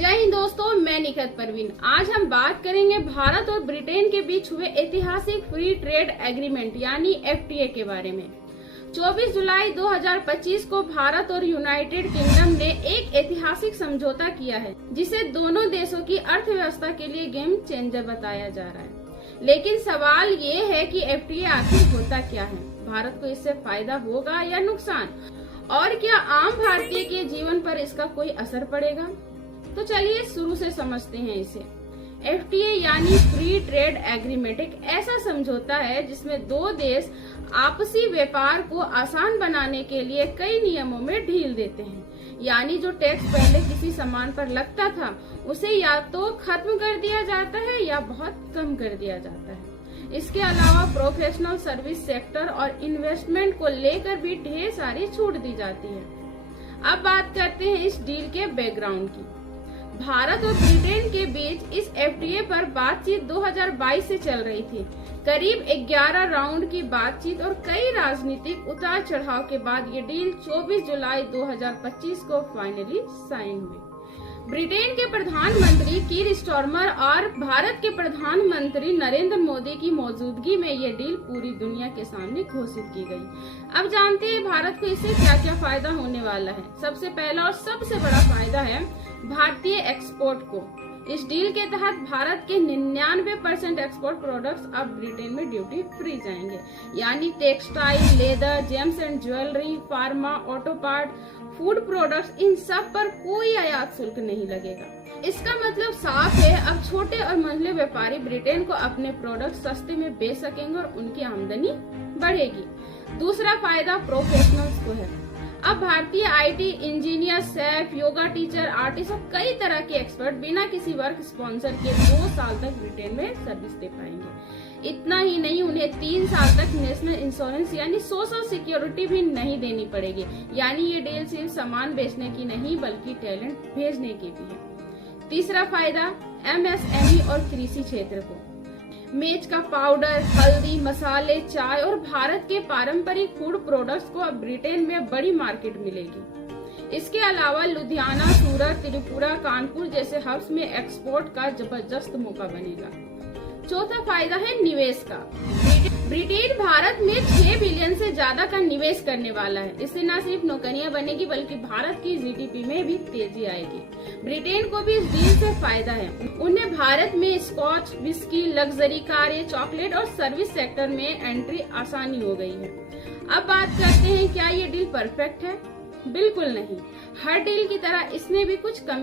जय हिंद दोस्तों, मैं निखत परवीन। आज हम बात करेंगे भारत और ब्रिटेन के बीच हुए ऐतिहासिक फ्री ट्रेड एग्रीमेंट यानी FTA के बारे में। 24 जुलाई 2025 को भारत और यूनाइटेड किंगडम ने एक ऐतिहासिक समझौता किया है, जिसे दोनों देशों की अर्थव्यवस्था के लिए गेम चेंजर बताया जा रहा है। लेकिन सवाल ये है कि FTA आखिर होता क्या है, भारत को इससे फायदा होगा या नुकसान, और क्या आम भारतीय के जीवन पर इसका कोई असर पड़ेगा। तो चलिए शुरू से समझते हैं इसे। FTA यानी फ्री ट्रेड एग्रीमेंट एक ऐसा समझौता है जिसमें दो देश आपसी व्यापार को आसान बनाने के लिए कई नियमों में ढील देते हैं। यानी जो टैक्स पहले किसी सामान पर लगता था उसे या तो खत्म कर दिया जाता है या बहुत कम कर दिया जाता है। इसके अलावा प्रोफेशनल सर्विस सेक्टर और इन्वेस्टमेंट को लेकर भी ढेर सारी छूट दी जाती है। अब बात करते हैं इस डील के बैकग्राउंड की। भारत और ब्रिटेन के बीच इस FTA पर बातचीत 2022 से चल रही थी। करीब 11 राउंड की बातचीत और कई राजनीतिक उतार चढ़ाव के बाद ये डील 24 जुलाई 2025 को फाइनली साइन हुई। ब्रिटेन के प्रधानमंत्री कीर स्टारमर और भारत के प्रधानमंत्री नरेंद्र मोदी की मौजूदगी में ये डील पूरी दुनिया के सामने घोषित की गई। अब जानते हैं भारत को इससे क्या क्या फायदा होने वाला है। सबसे पहला और सबसे बड़ा फायदा है भारतीय एक्सपोर्ट को। इस डील के तहत भारत के 99% एक्सपोर्ट प्रोडक्ट्स अब ब्रिटेन में ड्यूटी फ्री जाएंगे। यानी textile, leather, gems and jewellery, pharma, auto part, food products, इन सब पर कोई आयात शुल्क नहीं लगेगा। इसका मतलब साफ है, अब छोटे और मंझले व्यापारी ब्रिटेन को अपने प्रोडक्ट सस्ते में बेच सकेंगे और उनकी आमदनी बढ़ेगी। दूसरा फायदा प्रोफेशनल्स को है। अब भारतीय IT engineer, chef, yoga teacher, artist और कई तरह के एक्सपर्ट बिना किसी वर्क स्पॉन्सर के 2 साल तक ब्रिटेन में सर्विस दे पाएंगे। इतना ही नहीं, उन्हें 3 साल तक नेशनल इंश्योरेंस यानी सोशल सिक्योरिटी भी नहीं देनी पड़ेगी। यानी ये डील सिर्फ सामान बेचने की नहीं बल्कि टैलेंट भेजने की भी है। तीसरा फायदा MSME और कृषि क्षेत्र को। मेज का पाउडर, हल्दी, मसाले, चाय और भारत के पारंपरिक फूड प्रोडक्ट्स को अब ब्रिटेन में बड़ी मार्केट मिलेगी। इसके अलावा लुधियाना, सूरत, त्रिपुरा, कानपुर जैसे हब्स में एक्सपोर्ट का जबरदस्त मौका बनेगा। चौथा फायदा है निवेश का। ब्रिटेन भारत में 6 बिलियन से ज्यादा का निवेश करने वाला है। इससे न सिर्फ नौकरियां बनेगी बल्कि भारत की GDP में भी तेजी आएगी। ब्रिटेन को भी इस डील से फायदा है। उन्हें भारत में स्कॉच, विस्की, लग्जरी कारें, चॉकलेट और सर्विस सेक्टर में एंट्री आसानी हो गई है। अब बात करते हैं, क्या ये डील परफेक्ट है? बिल्कुल नहीं। हर डील की तरह इसमें भी कुछ कमी